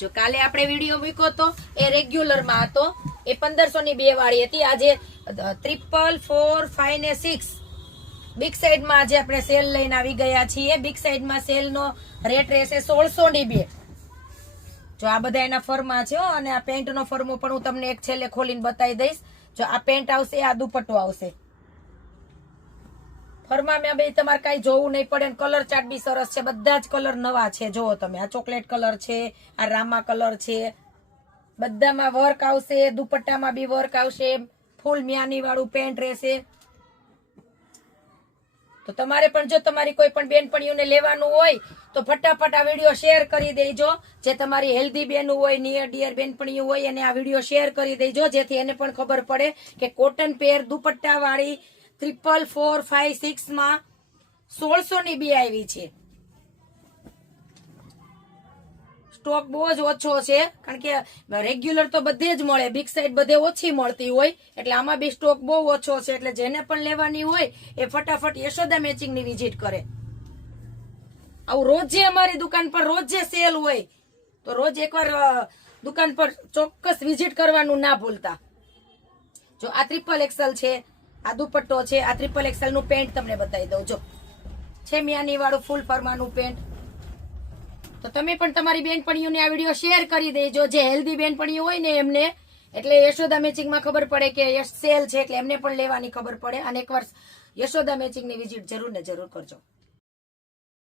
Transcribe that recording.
જો કાલે આપણે વિડીયો મૂક્યો તો એ રેગ્યુલર માં હતો, એ 1500 ની 2 વાળી હતી. આજે 444, 5 ને 6 બિગ સાઈડ માં આજે આપણે સેલ લઈને આવી ગયા છીએ. બિગ સાઈડ માં સેલ નો રેટ રહેશે 1600 ની 2. જો આ બધા એના ફરમાં છે અને આ પેન્ટ નો ફરમો પણ હું તમને એક છેલ્લે ખોલીને બતાવી દઈશ. જો આ પેન્ટ આવશે, આ દુપટ્ટો આવશે. ફરમાં મેં ભાઈ તમારે કઈ જોવું નહીં પડે. કલર ચાર્ટ બી સરસ છે, બધા જ કલર નવા છે. જોવો તમે, આ ચોકલેટ કલર છે, આ રામા કલર છે, બધામાં વર્ક આવશે, દુપટ્ટામાં બી વર્ક આવશે, ફૂલ મિયાની વાળું પેન્ટ રહેશે. તો તમારે પણ જો તમારી કોઈ પણ બેનપણીઓને લેવાનું હોય તો ફટાફટ આ વિડીયો શેર કરી દેજો. જે તમારી હેલ્ધી બેન હોય, નિયર ડિયર બેનપણીઓ હોય, એને આ વિડીયો શેર કરી દેજો, જેથી એને પણ ખબર પડે કે કોટન પેર દુપટ્ટા વાળી 444, 5, 6 માં 1600 ની 2 આવી છે. સ્ટોક બહુ જ ઓછો છે, કારણ કે રેગ્યુલર તો બધે જ મળે, બિગ સાઈડ બધે ઓછી મળતી હોય, એટલે આમાં બી સ્ટોક બહુ ઓછો છે. એટલે જેને પણ લેવાની હોય એ ફટાફટ યશોદા મેચિંગ ની વિઝિટ કરે. આવું રોજે અમારી દુકાન પર રોજે સેલ હોય, તો રોજ એકવાર દુકાન પર ચોક્કસ વિઝિટ કરવાનું ના ભૂલતા. જો આ XXL છે, આ દુપટ્ટો છે, આ XXL નું પેન્ટ તમને બતાવી દઉં. જો છે મિયાની વાળું ફૂલ ફરમાનું પેન્ટ. તો તમે પણ તમારી બેનપણીઓને આ વિડીયો શેર કરી દેજો, જે હેલ્ધી બેનપણીઓ હોય ને એમને, એટલે યશોદા મેચિંગમાં ખબર પડે કે સેલ છે, એટલે એમને પણ લેવાની ખબર પડે. અને એકવાર યશોદા મેચિંગની વિઝિટ જરૂર ને જરૂર કરજો.